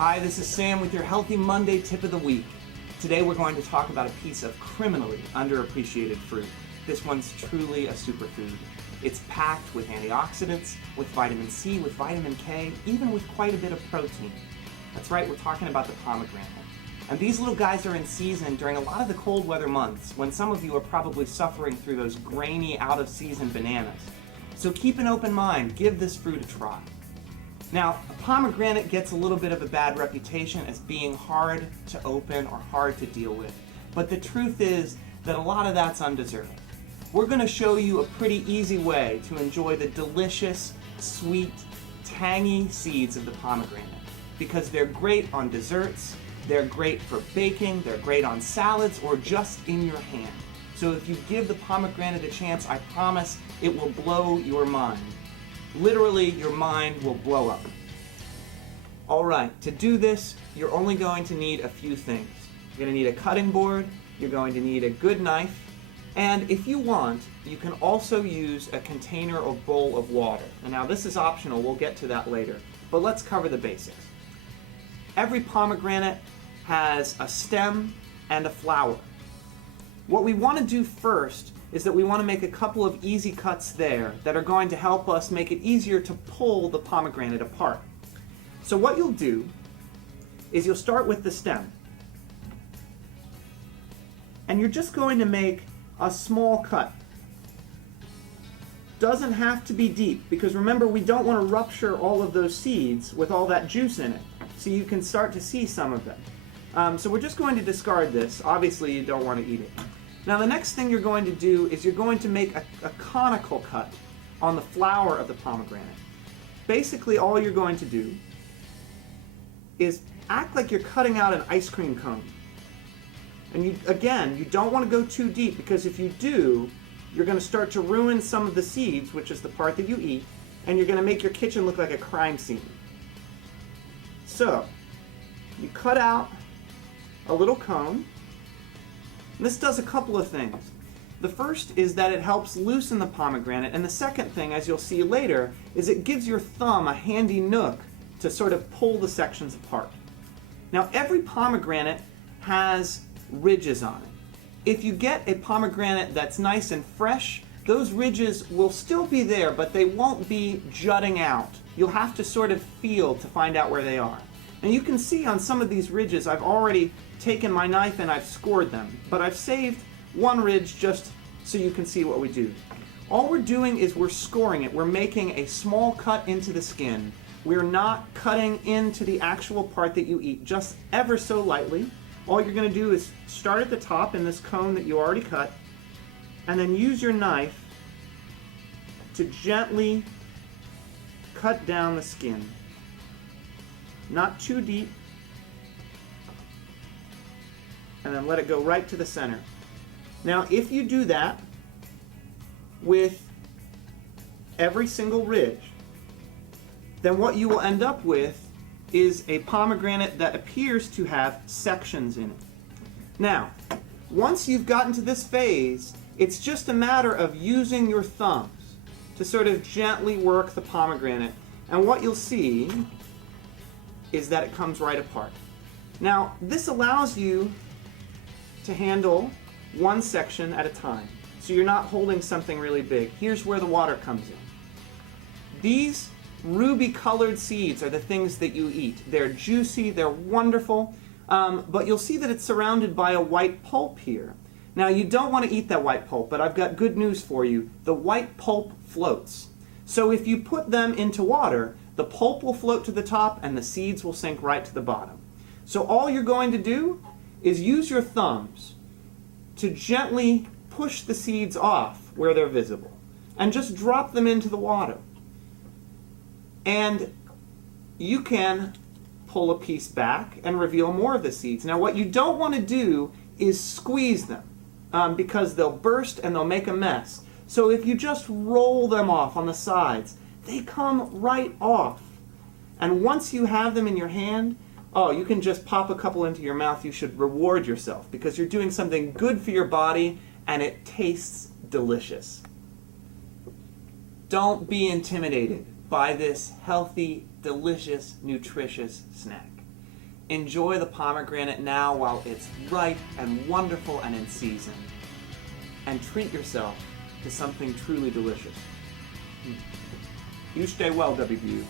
Hi, this is Sam with your Healthy Monday Tip of the Week. Today we're going to talk about a piece of criminally underappreciated fruit. This one's truly a superfood. It's packed with antioxidants, with vitamin C, with vitamin K, even with quite a bit of protein. That's right, we're talking about the pomegranate. And these little guys are in season during a lot of the cold weather months when some of you are probably suffering through those grainy, out-of-season bananas. So keep an open mind, give this fruit a try. Now, a pomegranate gets a little bit of a bad reputation as being hard to open or hard to deal with. But the truth is that a lot of that's undeserved. We're going to show you a pretty easy way to enjoy the delicious, sweet, tangy seeds of the pomegranate. Because they're great on desserts, they're great for baking, they're great on salads, or just in your hand. So if you give the pomegranate a chance, I promise it will blow your mind. Literally, your mind will blow up. Alright, to do this, you're only going to need a few things. You're going to need a cutting board, you're going to need a good knife, and if you want, you can also use a container or bowl of water. And now this is optional, we'll get to that later, but let's cover the basics. Every pomegranate has a stem and a flower. What we want to do first is that we want to make a couple of easy cuts there that are going to help us make it easier to pull the pomegranate apart. So what you'll do is you'll start with the stem. And you're just going to make a small cut. Doesn't have to be deep, because remember, we don't want to rupture all of those seeds with all that juice in it. So you can start to see some of them. So we're just going to discard this. Obviously, you don't want to eat it. Now the next thing you're going to do is you're going to make a conical cut on the flower of the pomegranate. Basically all you're going to do is act like you're cutting out an ice cream cone. And you don't want to go too deep, because if you do, you're going to start to ruin some of the seeds, which is the part that you eat, and you're going to make your kitchen look like a crime scene. So, you cut out a little cone. This does a couple of things. The first is that it helps loosen the pomegranate, and the second thing, as you'll see later, is it gives your thumb a handy nook to sort of pull the sections apart. Now every pomegranate has ridges on it. If you get a pomegranate that's nice and fresh, those ridges will still be there, but they won't be jutting out. You'll have to sort of feel to find out where they are. And you can see on some of these ridges, I've already taken my knife and I've scored them, but I've saved one ridge just so you can see what we do. All we're doing is we're scoring it. We're making a small cut into the skin. We're not cutting into the actual part that you eat, just ever so lightly. All you're going to do is start at the top in this cone that you already cut, and then use your knife to gently cut down the skin. Not too deep, and then let it go right to the center. Now if you do that with every single ridge, then what you will end up with is a pomegranate that appears to have sections in it. Now, once you've gotten to this phase, it's just a matter of using your thumbs to sort of gently work the pomegranate, and what you'll see is that it comes right apart. Now, this allows you to handle one section at a time, so you're not holding something really big. Here's where the water comes in. These ruby-colored seeds are the things that you eat. They're juicy, they're wonderful, but you'll see that it's surrounded by a white pulp here. Now, you don't want to eat that white pulp, but I've got good news for you. The white pulp floats. So if you put them into water, the pulp will float to the top and the seeds will sink right to the bottom. So all you're going to do is use your thumbs to gently push the seeds off where they're visible and just drop them into the water. And you can pull a piece back and reveal more of the seeds. Now what you don't want to do is squeeze them because they'll burst and they'll make a mess. So if you just roll them off on the sides, they come right off. And once you have them in your hand, oh, you can just pop a couple into your mouth. You should reward yourself because you're doing something good for your body and it tastes delicious. Don't be intimidated by this healthy, delicious, nutritious snack. Enjoy the pomegranate now while it's ripe and wonderful and in season. And treat yourself to something truly delicious. You stay well, WVU.